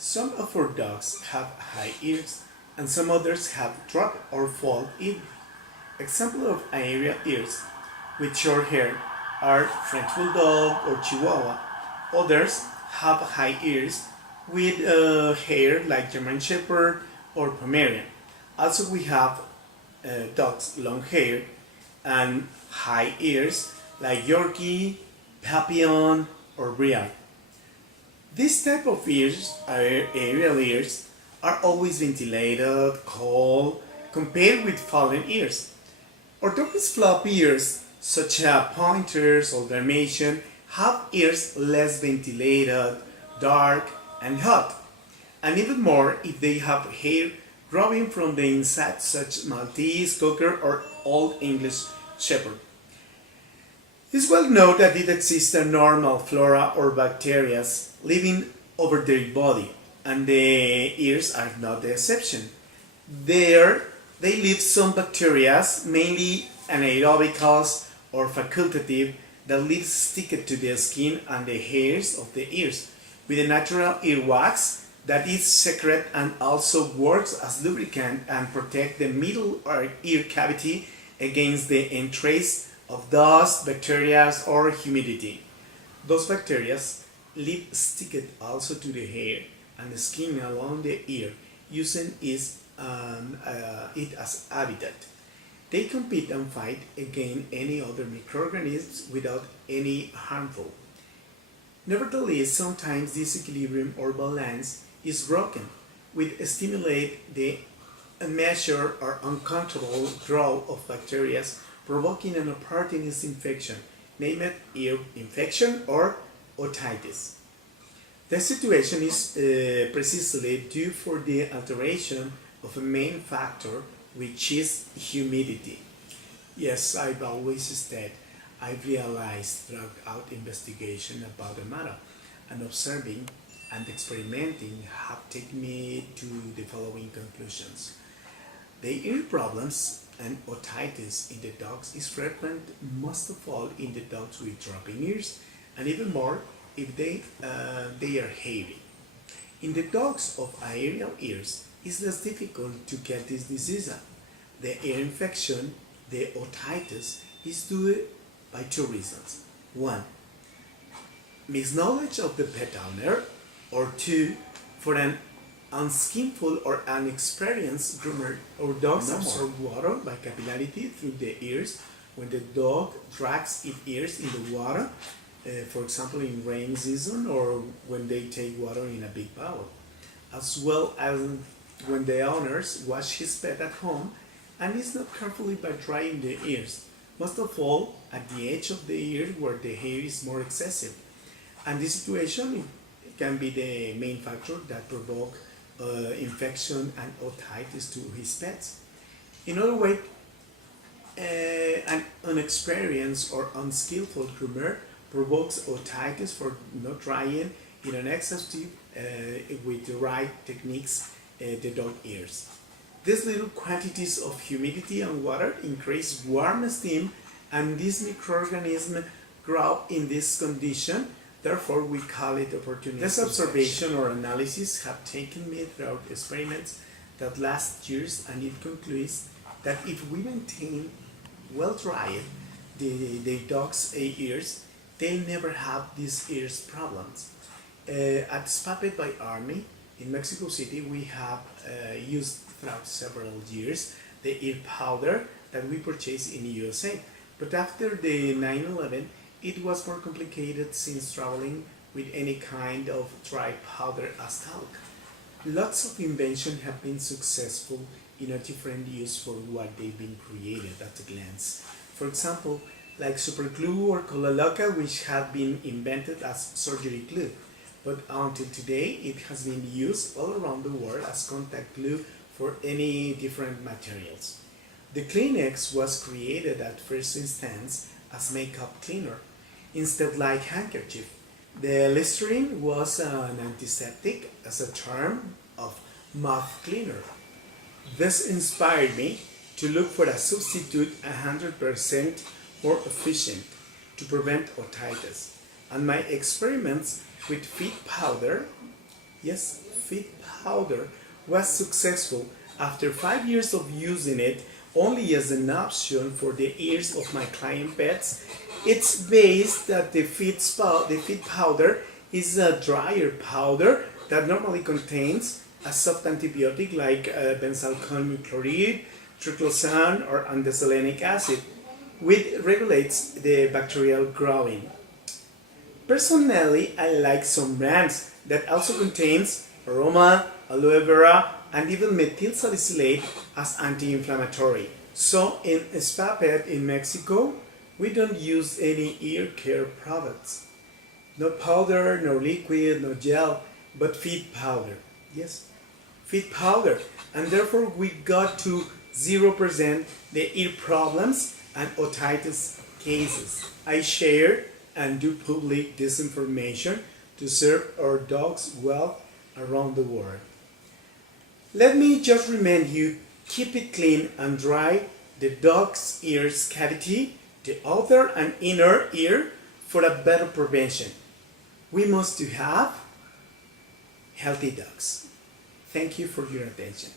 Some of our dogs have high ears and some others have drop or fall ear. Example of aerial ears with short hair are French Bulldog or Chihuahua. Others have high ears with hair like German Shepherd or Pomeranian. Also, we have dogs long hair and high ears like Yorkie, Papillon, or Briard. This type of ears, aerial ears, are always ventilated, cold, compared with fallen ears. Orthopedic flop ears, such as pointers or Dalmatian, have ears less ventilated, dark, and hot, and even more if they have hair growing from the inside, such Maltese, Cocker, or Old English Shepherd. It's well known that it exists a normal flora or bacteria living over their body, and the ears are not the exception. There, they live some bacteria, mainly anaerobicals or facultative, that live stick to the skin and the hairs of the ears, with a natural earwax that is secret and also works as lubricant and protect the middle ear cavity against the entrails of dust, bacteria, or humidity. Those bacteria live sticked also to the hair and the skin along the ear, using it as habitat. They compete and fight against any other microorganisms without any harmful. Nevertheless, sometimes this equilibrium or balance is broken, which stimulate the unmeasured or uncontrollable growth of bacteria, provoking an opportunist infection, named ear infection or otitis. The situation is precisely due for the alteration of a main factor, which is humidity. Yes, I've always said I've realized throughout investigation about the matter, and observing and experimenting have taken me to the following conclusions. The ear problems and otitis in the dogs is frequent most of all in the dogs with dropping ears, and even more if they are hairy. In the dogs of aerial ears, it's less difficult to get this disease. The ear infection, the otitis, is due by two reasons. One, misknowledge of the pet owner, or two, for an unskillful or unexperienced groomer. Our dogs absorb water by capillarity through the ears when the dog drags its ears in the water, for example in rain season or when they take water in a big bowl, as well as when the owners wash his pet at home and is not carefully by drying the ears, most of all at the edge of the ear where the hair is more excessive. And this situation can be the main factor that provoke infection and otitis to his pets. In other words, an unexperienced or unskillful groomer provokes otitis for not drying in an exhaustive with the right techniques the dog ears. These little quantities of humidity and water increase warm steam, and these microorganisms grow in this condition. Therefore, we call it opportunistic. This observation or analysis have taken me throughout experiments that last years, and it concludes that if we maintain well dried the dog's ears, they'll never have these ears problems. At Spapet by Army in Mexico City, we have used throughout several years the ear powder that we purchased in the USA. But after the 9/11, it was more complicated since traveling with any kind of dry powder as talc. Lots of inventions have been successful in a different use for what they've been created at a glance. For example, like super glue or cola loca, which have been invented as surgery glue, but until today it has been used all around the world as contact glue for any different materials. The Kleenex was created at first instance as makeup cleaner, instead like handkerchief. The Listerine was an antiseptic as a term of mouth cleaner. This inspired me to look for a substitute 100% more efficient to prevent otitis, and my experiments with feed powder, yes, feed powder was successful after 5 years of using it only as an option for the ears of my client pets. It's based that the feed powder is a drier powder that normally contains a soft antibiotic like benzalkonium chloride, triclosan, or andesolenic acid, which regulates the bacterial growing. Personally, I like some brands that also contains aroma, aloe vera, and even methyl salicylate as anti-inflammatory. So in Spa Pet in Mexico, we don't use any ear care products. No powder, no liquid, no gel, but feed powder. Yes, feed powder. And therefore we got to 0% the ear problems and otitis cases. I share and do public this information to serve our dogs well around the world. Let me just remind you, keep it clean and dry the dog's ears cavity, the outer and inner ear, for a better prevention. We must have healthy dogs. Thank you for your attention.